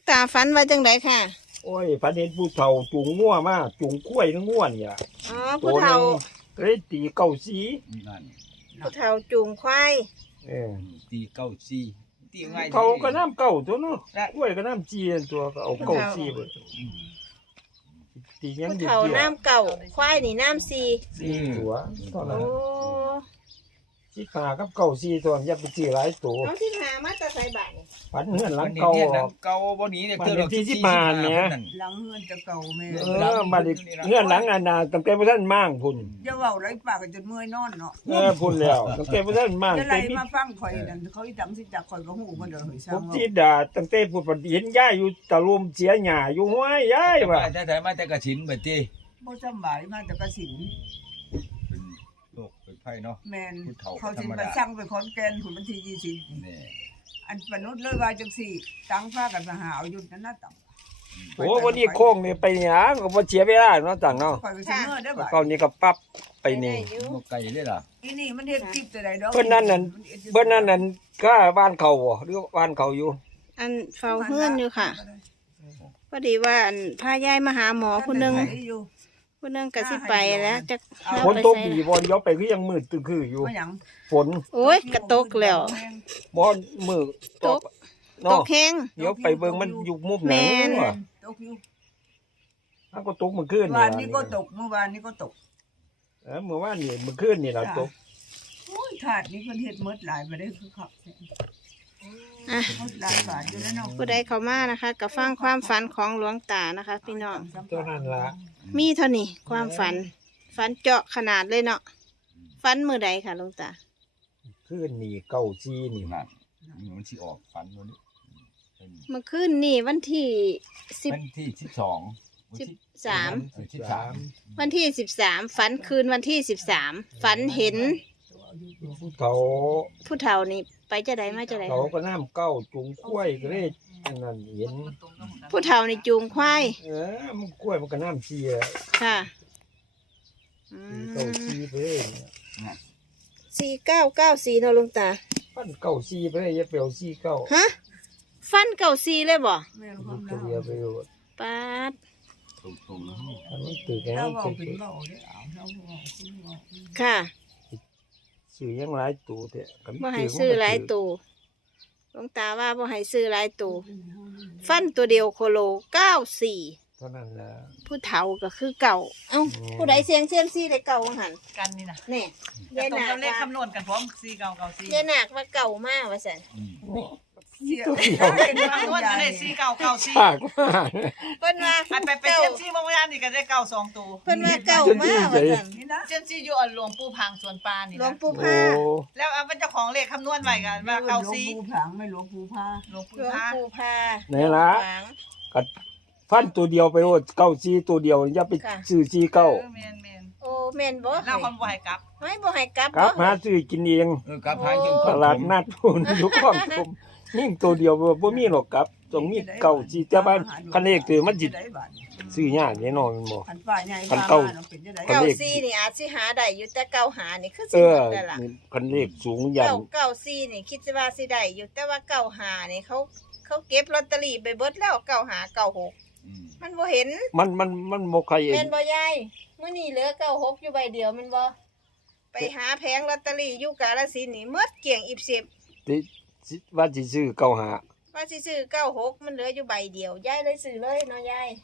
ตาฝันว่าจังไดค่ะโอ้ยพันเห็นผู้เฒ่าจูงงัวมาจูงกล้วยทั้งงัวเนี่ยอ๋อผู้เฒ่าตัวหนึ่งเลยตีเก้าสีนั่นผู้เฒ่าจูงควายเออตีเก้าสี่ตีง่ายเขาก็น้ำเก้าตัวเนาะกล้วยก็น้ำจีนตัวก็เอาเก้าสีไปตียังผู้ดีเฒ่าน้ำเก่าควายนี่น้ำซีสีตัวตอนโอ้นั้นสีฟ้ากับเก้าสีตัวอย่าไปจีหลายตัวน้องที่หามาแตะใส่บาทนี่ฝันเงื่อนหลัวังนนี้เก่าเนี่ยหลังเก่าบ่หนีเนี่ยคือวันที่สิบห้าเนี่ยหลังเฮือนจะเก่าแม่บัดนี้เงื่อนหลังอันน่ะตั้งแต่พระท่านมั่งพุ่นอย่าเว้าไรปากกันจนเมื่อยนอนเนาะพุ่นแล้วตั้งแต่พระท่านมั่งจะไรแต่นี่มาฟังข่อยนั่นเขาอีจังสิจักข่อยก็ฮู้มันเด้อเฮ้ยผซ้ำมเนาะที่ด่าตั้งแต่พูดปฏิเห็นย่ายอยู่ตะลุมเสียหญ้าอยู่ห้วยย่ายว่ะแต่แต่มาแต่กระชินบัดนี้บ่สำบายมาแต่กสินเป็นโรคเป็นไข้เนาะแม่นผู้เฒ่าเขาสิธรรมไปดาสั่งไปขอนแก่นพุ่นวันที่20 นี่อันปนุษย์เลยว่าจังซี่ตั้งพากันมาหาเอาอยู่นั่นน่ะตังโอ้วันนี้โค้งนี่ไปหยังก็บ่เสียเวลาเนาะจังเนาะข่อยก็สิเมื่อได้อบ่คราวนี้ก็ปั๊บไปนี่ด้อยู่บ่ไกลเลยล่ะอีนี่มันเฮ็ดคลิปแต่ใดดอกเพิ่นนั่นนั่นก็บ้านเขาบ่หรือบ้านเขาอยู่อันเฝ้าเฮือนอยู่ค่ะพอดีว่าอันพายายมาหาหมอผู้หนึงอยู่ผู้หนึงก็สิไปแล้วจักฝนตกดีบ่ยกไปคือยังมืดตึคืออยู่มาหยังฝนโอ้ยกระตกแล้วบ่มืดตกตเนาะกแห้งเดี๋ยวไปเบิ่งมันอยู่มุมไหนแม่นวะตกอยู่มันก็ตกเมื่อคืนวานนี้ก็ตกเมื่อวานนี้ก็ตกเมื่อวานนี่เมื่อคืนนี่ล่ะตกโอ้ยถาดนี้เพิ่นเฮ็ดหมดหลายมาได้คือครับอ่ะหมดหลายบาทอยู่แล้วเนาะผู้ใดเข้ามานะคะกับฟังความฝันของหลวงตานะคะ พี่น้องตัวนั้นล่ะมีเท่านี้ความฝัน ฝันเจาะขนาดเลยเนาะฝันมือใดค่ะหลวงตาคืนนี่เก้าซีนี่นั่นมันสิออกฝันวันนี้เป็นเมื่อคืนนี่วันที่สิบวันที่12 13 วันที่13ฝันคืนวันที่13ฝันเห็นผู้เฒ่าผู้เฒ่านี่ไปจะใดมาจะใดเขาก็น้ำเก้าจุงกล้วยก็เลยอันนั่นเห็นผู้เฒ่านี่จูงควายมันกล้วยมันก็น้ำเชียค่ะเก้าซีไปเลย 4994เนาะหลวงตาปั้นเก้าซีไปเลยอย่าเปลวซีเก้าฮะฟัน94เลยบ่แม่นคลูวามกลาเรียวไปเลยปาดตรงๆแล้วอันนี้ตื่นเราแล้วเว้าตื่นเป็นเว้าเด้อเอาเราเว้าเป็นเว้าค่ะซื้อยังหลายตัวเถอะบ่ให้ซื้อหลายตัวหลวงตาว่าบ่ให้ซื้อหลายตัวฟันตัวเดียวโคโล94 เท่านั้นแหละผู้เฒ่าก็คือเก่า เอ้า ผู้ใดเสียงเซียมซี่ได้เก่าว่าหั่นกันนี่นะแน่แต่ยายตรงนาคกับเลขว่าคำนวณกันพร้อม4 9 9 4 ยายนาคว่าเก่ามากว่าซั่นเสียตัวเดียวเป็นคำนวณกันได้4 9 9 4 ปากว่าเพิ่นว่าอันไปเป็นเจมซี่เมื่อวานนี่ก็ได้เก้า2ตัวเพิ่นว่าเก่ามากว่าซั่นนี่นะเจมซี่อยู่อันหลวงปู่พังสวนปลานี่หลวงนะปู่โอ้พาแล้วเอาเป็นเจ้าของเลขคำนวณไว้กันว่าหลวง 94 ปู่ผังไม่หลวงปู่พาหลวงหปู่ลวงพาปู่พาไหนล่ะหลวงกัดฟันตัวเดียวไปโลดเก้าซีตัวเดียวอย่าไปซื้อซีเก้าแม่นโอ้แม่นบ่ๆเราความบ่ให้กลับไม่บ่ให้กลับครับบ่หาซื้อกินเองกับหาอยู่ตลาดนัดพุ่นอยู่ข้องผมนี่ตัวเดียวบ่มีหรอกครับต้องมีเก้าซีแต่ว่าคันเลขถือมันสิได้บาทซื้อยากแน่นอนแม่นบ่คันป้าใหญ่คันว่าเก่ามันเป็นจังได๋คันเก่าเลขซี่นี่อาจสิหาได้อยู่แต่เก่าหานี่คือเอสิหมอดแล้วล่ะคันเลขสูงยันเก่าซี่นี่คิดว่าสิได้อยู่แต่ว่าเก่าหานี่เขาเก็บลอตเตอรี่ไปเบิดแล้วเก่าหาเก่าหกมันบ่เห็นมันบ่ใครเอแม่งนบ่ยายมื้อนี้เหลือเก่าหกอยู่ใบเดียวแม่นบ่ไปหาแผงลอตเตอรี่อยู่กาฬสินธุ์นี่หมดเกลี้ยงอิบสิบว่าสิซื้อเก้าหาว่าสิซื้อเก้าหกมันเหลืออยู่ใบเดียวยายเลยซื้อเลยเนาะยาย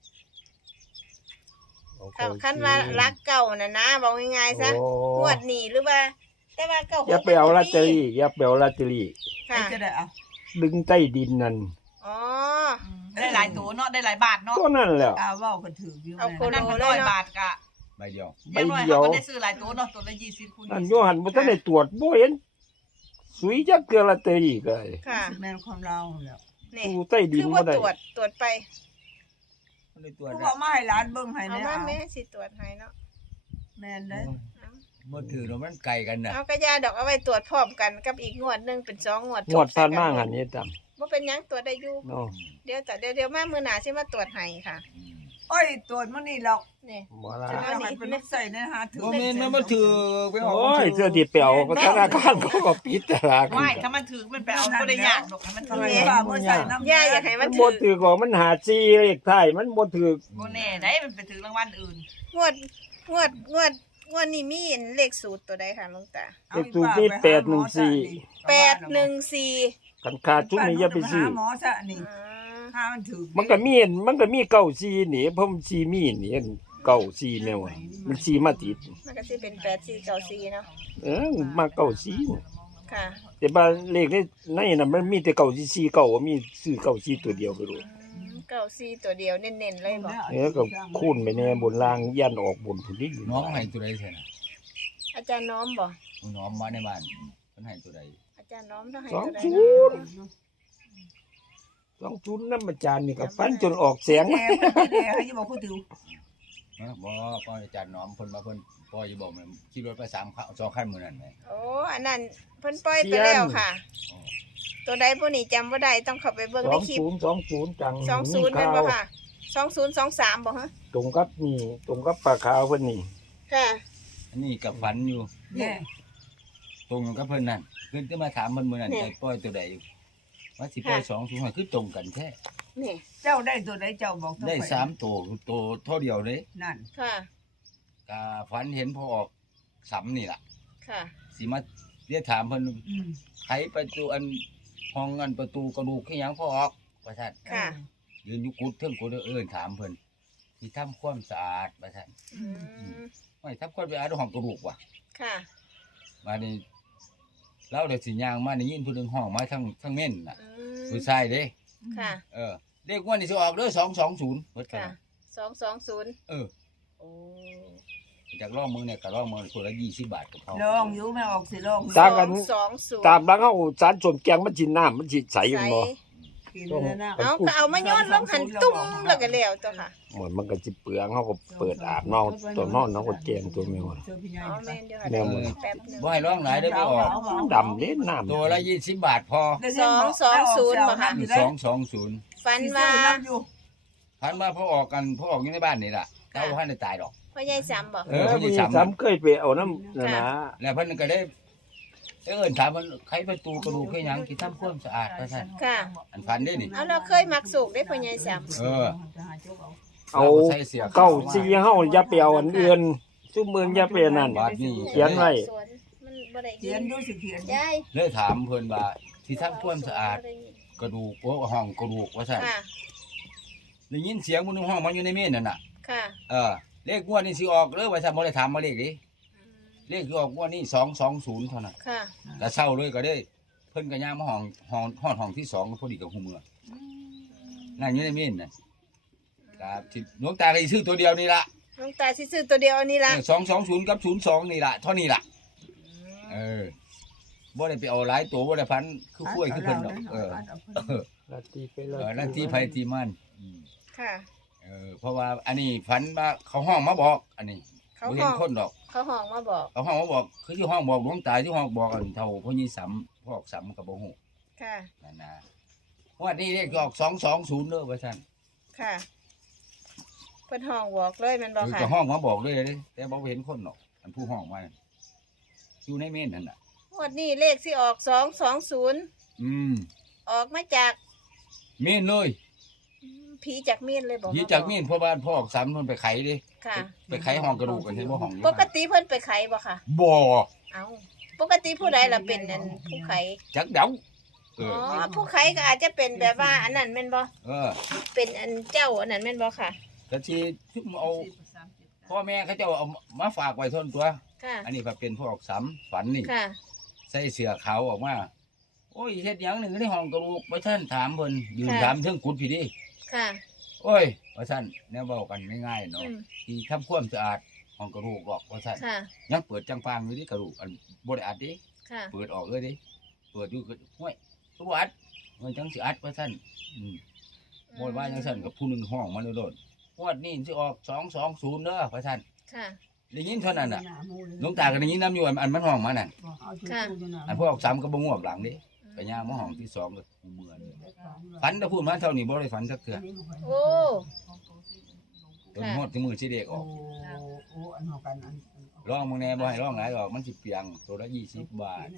คันว่ารักเก่าน่ะนะบอกง่ายๆซะงวดนี้หรือว่า แต่ว่าเก้าหกอย่าไปเอาลอตเตอรี่อย่าไปเอาลอตเตอรี่ค่ะจะได้เอาดึงใต้ดินนั่นอ๋อได้หลายตัวเนาะได้หลายบาทเนาะก็นั่นแหละเอาเว้ากันถืออยู่เอาคแม่นนั่นก็100 บาทกะใบเดียวเรียบร้อยเขาก็ได้ซื้อหลายตัวเนาะตัวละ20คูณนั่นโยหันบ่ทันได้ตรวจบ่เห็นสุยจักเกือลอตเตอรี่ก็ได้ค่ะแม่นความเราแล้วนี่ดูใต้ดิคืนอบ่ว่าได้ตรวจไปมันเลยตัวผู้ได้บอกมาให้ร้านเบิ่งให้เอาแน่มาเอาแม่สิตรวจให้เนาะแม่นเด้อบ่ถือแล้วมันไกลกันน่ะเอากระยาดอกเอาไว้ตรวจพร้อมกันกับอีกงวดหนึงเป็น2งวดงวดผ่านมาหันนี่ตามบ่เป็นหยังตรวจได้อยู่เนาะเดี๋ยวมามื้อหน้าสิมาตรวจให้ค่ะโอ้ยตัวมันนี่หรอกนี่บ่ล่ะจะเอาให้เป็นลูกใส่ในหาถือบ่แม่นมันบ่ถือไปออกโอ้ยเสื้อที่เปียวก็ธนาคารเขาก็ปิดธนาคารไม่ถ้ามันถือมันไปเอาบ่ได้ยากดอกให้มันถืทำอไมว่าบ่ใส่น้ำย่าอยากให้มันบ่ถือถือก็มันหาซีเลขท้ายมันบ่ถือบ่แน่ได้มันไปถือรางวัลอื่นงวดนี้มีเลขสูตรตัวใดค่ะหลวงตาเลขถูกที่814คันขาดจุดนี้อย่าไปซื้อหมอซะนี่ถ้ามันถือมันก็มีเก้าซีนี่เพราะมันซีมีนี่เก้าซีแนวอะมันซีมาติดมันก็สิเป็น8494เนาะมาเก้าซีค่ะแต่ว่าเลขในน่ะมันมีแต่เก้าซีเก้ามีซื้อเก้าซีตัวเดียวไปเลย 94ตัวเดียวเน้นๆเลยบ่ก็คูณไปแน่บนล่างยันออกบนพุ่นนี่อยู่น้องให้ตัวใดแท้น่ะอาจารย์น้อมบ่น้องมาในบ้านเพิ่นให้ตัวใดอาจารย์น้อมต้องให้สองตัวใดศูเนาะนย์สองศูนย์น้ำอาจารย์นี่ก็ฟันจนออกเสียงแม่เพิ่นให้บอกผู้ถือบ่ป้อาจารย์น้อมเพิ่นมาเพิ่นป้ออยู่บอกแม่ขี่รถไป3คัน2คันมื้อนั้นแหมโอ้อันนั้นเพิ่นปล่อยไปแล้วค่ะ ตัวใดผู้นี้จำบ่ได้ต้องเข้าไปเบิ่งสในองคลิปศูนย์สองศูนย์จัง 20แม่นบ่ค่ะ2023บ่ฮะตรงกับนี่ตรงกับปลาขาวเพิ่นนี่ค่ะอันนี้ก็ฝันอยู่แม่ตรงกับเพิ่นนั่นเพิ่นจะมาถามเพิ่นมื้อนั้นไอ้ป้อยตัวใดว่าสิป้อย2 0คือตรงกันแท้นี่เจ้าได้ตัวใดเจ้าบอกได้3ตัวตัวเท่าเดียวเลยนั่นค่ะก็ฝันเห็นพอออกสำนี่ล่ะค่ะสิมาเรียกถามเพิ่นอืมไขประตูอันห้องอันประตูกระดูกคือหยังพอออกว่าซั่นค่ะยืนอยู่กุดเทิงกุดถามเพิ่นสิทำความสะอาดว่าซั่นอืมไม่ทำความสะอาดห้องกระดูกว่ะค่ะมานี่เราได้สิย่างมาได้ยินผู้หนึงห้องมาทั้งเม่นน่ะอืมผู้ชายเด้ค่ะเลขงวดนี้สิออกเด้อ220เบิดกันค่ะน่ะ 220 เออโอ้จากลองมือเนี่ยก็ลองมือคนละ20 บาทกับเขาลองอยู่แม่ออกสิลองต่างกัน 220 ตามหลังเฮาสารสมแกงมันสิน้ำมันสิใสกันบ่กินแล้วนะเอาก็เอามาย้อนลงหันตุ้มแล้วก็แล้วตัวค่ะเหมือนมันก็สิเปลืองเฮาก็เปิดอาบนอกตัวนอนเฮาก็แกงตัวแมวอ๋อแม่นอยู่ค่ะแม่นบ่แป๊บหนึงบ่ให้ร้องหลายได้อบ่ออกมันดำเด้น้ำตัวละ20 บาทพอฝันว่าพันมาพอออกกันพอออกอยู่ในบ้านนี่ล่ะเจ้าบ่ทันได้ตายดอกพ่อใหญ่ซ้ำบ่พี่ซ้ำเคยไปเอาน้ำนั่นนะแล้วเพิ่นก็ได้เอิ้นถามมันไขประตูกระดูกคือหยังสิทำความสะอาดว่าซั่นค่ะอันพันได้นี่เอาเราเคยมักสุกได้พ่อใหญ่ซ้ำเออเอาใส่เสียเก้าซีเฮาอย่าไปเอาอันอื่นซุมื้ออย่าไปอันนั่นบาดนี้เขียนไว้สวนมันบ่ได้เขียนดูสิเขียนยายเลยถามเพิ่นว่าสิทำความสะอาดกระดูกห้องกระดูกว่าซั่นค่ะได้ยินเสียงมื้อนึงห้องมาอยู่ในเมนนั่นน่ะค่ะเลขงวดนี้สิออกเด้อว่าซั่นบ่ได้ถามมาเลขดิเลขที่ออกงวดนี้220เท่านั้นค่ะก็เช้าเลยก็ได้เพิ่นก็ย่างมาห้องที่2พอดีกับฮู้มื้อนั่นอยู่ในเมนน่ะครับที่หลวงตาได้ซื้อตัวเดียวนี่ล่ะหลวงตาสิซื้อตัวเดียวอันนี้ล่ะ 220กับ02นี่ล่ะเท่านี้ล่ะบ่ได้ไปเอาหลายตัวบ่ได้พันคือคุ้ยคือเพิ่นดอกละตีไปเลยนั่นที่ไผที่มันค่ะเพราะว่าอันนี้ฝันว่าเขาห้องมาบอก อันนี้เขาบ่ห้เห็นองคนดอกเขาห้องมาบอกเขาห้องมาบอก คือที่ห้องบอกหลวงตาที่ห้องบอกอันเท่าพ่อยี่สำพอกสำกับบ่ฮู้ค่ะนั่นนะวันนี้เลขออก220เด้อว่าซั่นค่ะเพิ่นห้องบอกเลยแมันบ่คือค่ะจะห้องมาบอกเลยเด้แต่บ่เห็นคนดอกอันผู้ห้องมาอยู่ในเมนนั่นน่ะงวดนี้เลขสิออก220 อืมออกมาจากเมนเลยผีจากเมียนเลยบอกผีจากเมนเพราะบ้านพ่อออกสำเพิ่นไปไขเด้ค่ะไปไขห้องกระดูกกันเห็นบ่ห้องอยู่ปกติเพิ่นไปไขบ่ค่ะบ่เอาปกติผู้ใดล่ะเป็นอันผู้ไขจักเดาอ๋อผู้ไขก็อาจจะเป็นแบบว่าอันนั้นแม่นบ่เออเป็นอันเจ้าอันนั้นแม่นบ่ค่ะก็ที่เอาพ่อแม่เขาเจ้าเอามาฝากไว้ทนตัวค่ะอันนี้ก็เป็นพ่อออกสำฝันนี่ค่ะใส่เสื้อขาวออกมา โอ้ยเฮ็ดหยังหนึ่งในห้องกระดูกว่าท่านถามเพิ่นยืนถามเทิงกุดพี่ดิค่ะโอ้ยว่าท่านแนวเว้ากันง่ายๆเนาะอืมที่ทำความสะอาดห้องกระดูกออกว่าท่านค่ะยังเปิดจังปางอยู่ดิกระดูกอันบ่ได้อัดดิค่ะเปิดออกเลยดิเปิดอยู่ก็ห้วยก็บ่อัดมันจังสิอัดว่าท่านบ่ว่าจังซั่นกับผู้หนึงห้องมาโดดงวดนี้สิออก220เด้อว่าท่านค่ะได้ยินเท่านั้นน่ะหลวงตาก็ได้ยินนำอยู่อันมันห้องมานั่นอันพวกออก3ก็บ่งวบหลังดิไปย่างมาห้องที่2ก็เมื่อนฝันถ้าพูดมาเท่านี้บ่ได้ฝันสักเทื่อโอ้จนหมดที่มือสิเด็กอโอ้อกโอ้อันเฮากันอันร้องมึงแน่บ่ให้ร้องหลายดอกมันสิเปียงตัวละ20 บาท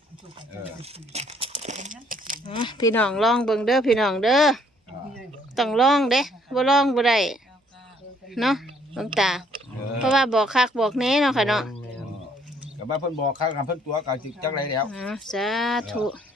พี่น้องลองเบิ่งเด้อพี่น้องเด้อต้องลองเด้บ่ลองบ่ได้เนาะหลวงตา เพราะว่าบอกคักบอกแน่เนาะค่ะเนาะแม่นก็บ่าเพิ่นบอกคักกันเพิ่นตัวก็สิจักไรแล้วสาธุเ